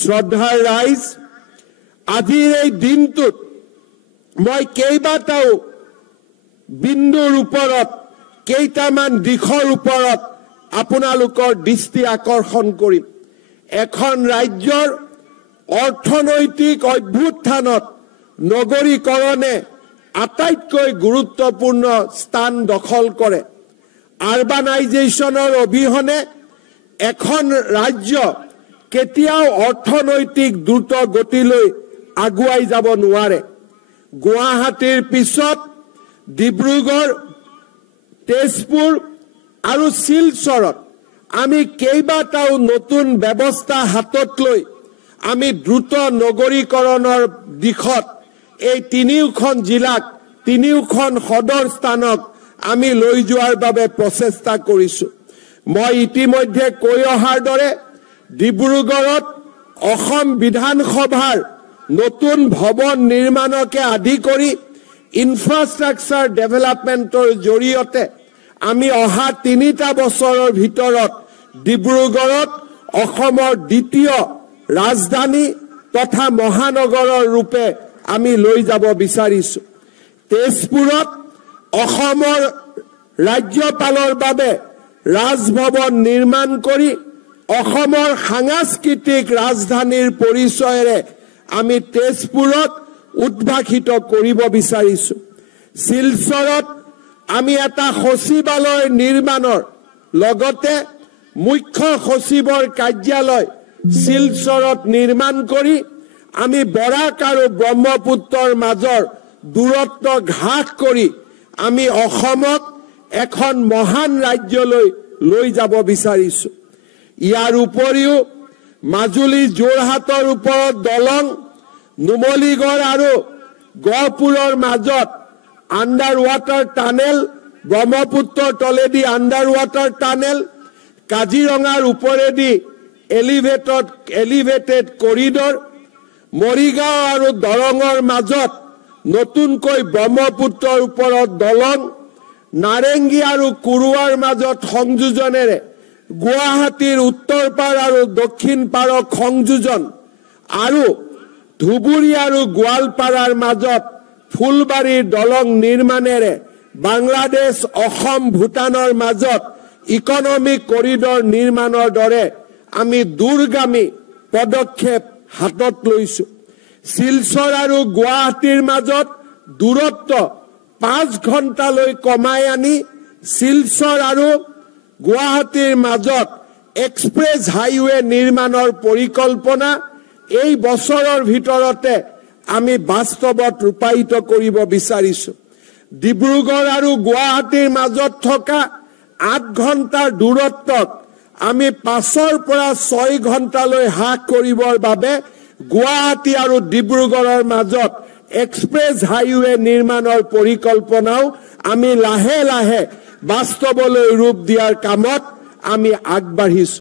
শ্ৰদ্ধাৰ ৰাইজ, আজিৰ এই দিনটোত মই কেইবাটাও বিন্দুৰ ওপৰত কেইটামান দিশৰ ওপৰত আপোনালোকৰ দৃষ্টি আকৰ্ষণ কৰিম। এখন ৰাজ্যৰ অৰ্থনৈতিক অভ্যুত্থানত নগৰীকৰণে আটাইতকৈ গুৰুত্বপূৰ্ণ স্থান দখল কৰে। আৰবানাইজেশ্যনৰ অবিহনে এখন ৰাজ্য কেতিয়াও অৰ্থনৈতিক দ্ৰুত গতিলৈ আগুৱাই যাব নোৱাৰে। গুৱাহাটীৰ পিছত ডিব্ৰুগড়, তেজপুৰ আৰু শিলচৰত আমি কেইবাটাও নতুন ব্যৱস্থা হাতত লৈ আমি দ্ৰুত নগৰীকৰণৰ দিশত এই তিনিওখন জিলাক, তিনিওখন সদৰ স্থানক আমি লৈ যোৱাৰ বাবে প্ৰচেষ্টা কৰিছো। মই ইতিমধ্যে কৈ অহাৰ দৰে ডিব্ৰুগড়ত অসম বিধানসভাৰ নতুন ভৱন নিৰ্মাণকে আদি কৰি ইনফ্ৰাষ্ট্ৰাকচাৰ ডেভেলপমেণ্টৰ জৰিয়তে আমি অহা 3টা বছৰৰ ভিতৰত ডিব্ৰুগড়ত অসমৰ দ্বিতীয় ৰাজধানী তথা মহানগৰৰ ৰূপে আমি লৈ যাব বিচাৰিছো। তেজপুৰত অসমৰ ৰাজ্যপালৰ বাবে ৰাজভৱন নিৰ্মাণ কৰি অসমৰ সাংস্কৃতিক ৰাজধানীৰ পৰিচয়েৰে আমি তেজপুৰত উদ্ভাসিত কৰিব বিচাৰিছো। শিলচৰত আমি এটা সচিবালয় নিৰ্মাণৰ লগতে মুখ্য সচিবৰ কাৰ্যালয় শিলচৰত নিৰ্মাণ কৰি আমি বৰাক আৰু ব্ৰহ্মপুত্ৰৰ মাজৰ দূৰত্ব হ্ৰাস কৰি আমি অসমক এখন মহান ৰাজ্যলৈ লৈ যাব বিচাৰিছো। ইয়াৰ উপৰিও মাজুলী যোৰহাটৰ ওপৰত দলং, নুমলীগড় আৰু গহপুৰৰ মাজত আণ্ডাৰ ৱাটাৰ টানেল, ব্ৰহ্মপুত্ৰৰ তলেদি আণ্ডাৰ ৱাটাৰ টানেল, কাজিৰঙাৰ ওপৰেদি এলিভেটেড কৰিডৰ, মৰিগাঁও আৰু দৰঙৰ মাজত নতুনকৈ ব্ৰহ্মপুত্ৰৰ ওপৰত দলং, নাৰেংগী আৰু কুৰুৱাৰ মাজত সংযোজনেৰে গুৱাহাটীৰ উত্তৰ পাৰ আৰু দক্ষিণ পাৰক সংযোজন আৰু ধুবুৰী আৰু গোৱালপাৰাৰ মাজত ফুলবাৰীৰ দলং নিৰ্মাণেৰে বাংলাদেশ, অসম, ভূটানৰ মাজত ইকনমিক কৰিডৰ নিৰ্মাণৰ দৰে আমি দূৰগামী পদক্ষেপ হাতত লৈছো। শিলচৰ আৰু গুৱাহাটীৰ মাজত দূৰত্ব 5 ঘণ্টালৈ কমাই আনি শিলচৰ আৰু গুৱাহাটীৰ মাজত এক্সপ্ৰেছ হাইৱে নিৰ্মাণৰ পৰিকল্পনা এই বছৰৰ ভিতৰতে আমি বাস্তৱত ৰূপায়িত কৰিব বিচাৰিছো। ডিব্ৰুগড় আৰু গুৱাহাটীৰ মাজত থকা 8 ঘণ্টাৰ দূৰত্বক আমি 5ৰ পৰা 6 ঘণ্টালৈ হ্ৰাস কৰিবৰ বাবে গুৱাহাটী আৰু ডিব্ৰুগড়ৰ মাজত এক্সপ্ৰেছ হাইৱে নিৰ্মাণৰ পৰিকল্পনাও আমি লাহে লাহে বাস্তৱলৈ ৰূপ দিয়াৰ কামত আমি আগবাঢ়িছো।